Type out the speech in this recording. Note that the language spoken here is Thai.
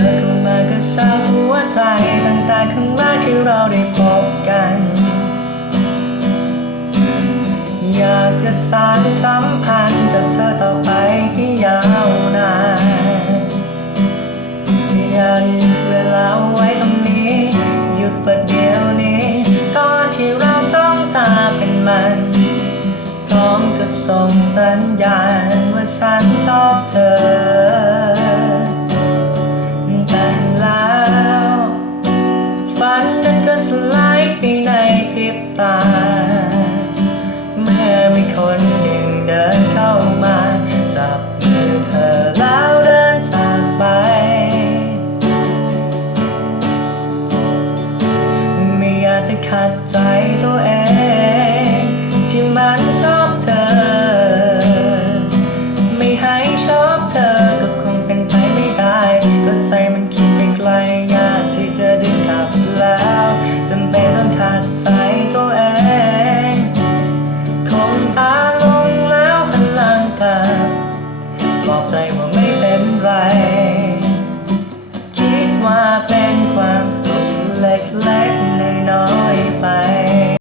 เธอมาก็เศร้าวใจตั้งแต่ครั้งแรกที่เราได้พบกัน อยากจะสานสัมพันธ์กับเธอต่อไปที่ยาวนานอย่าหยุดเวลาไว้ตรงนี้ หยุดประเดี๋ยวนี้ ตอนที่เราจ้องตาเป็นมันพร้อมกับส่งสัญญาณว่าฉันชอบเธอ ตา เมื่อมีคนหนึ่งเดินเข้ามา จับมือเธอแล้วเดินจากไป ไม่อยากจะขัดใจตัวเอง ที่มันชอบเธอ ไม่ให้ชอบเธอก็คงเป็นไปไม่ได้ก็ใจมันคิดไปไกล lá.